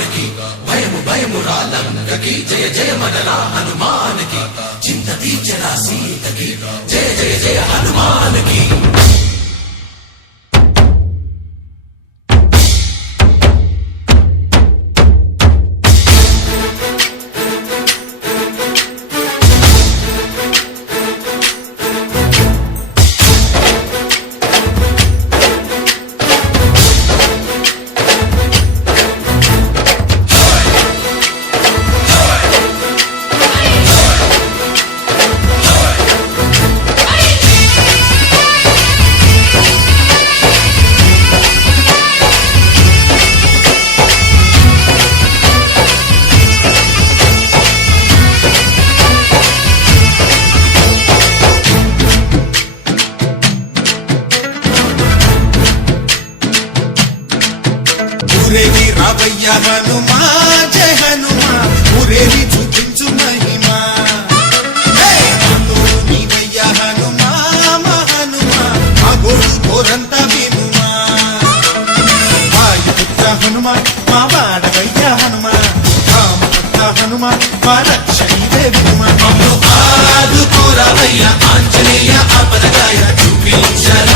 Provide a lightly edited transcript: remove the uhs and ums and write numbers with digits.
హనుమానికి భయము భయము రాలంకకి జయ జయ మనరా హనుమానికి చింత తీర్చరా సీతకి జయ జయ జయ హనుమానికి ఊరేగి రావయ్య హనుమా జయ హనుమా ఊరేగి చూపించు మహిమా నీవయ్య హనుమా మా హనుమా మా గోడు కోరంత వినుమా వాయుపుత్ర హనుమా మా వాడవయ్య హనుమా రామపుత్ర హనుమా మా రక్షణే వినుమా ఆదుకోరావయ్య ఆంజనేయ ఆపదగాయ చూపించరా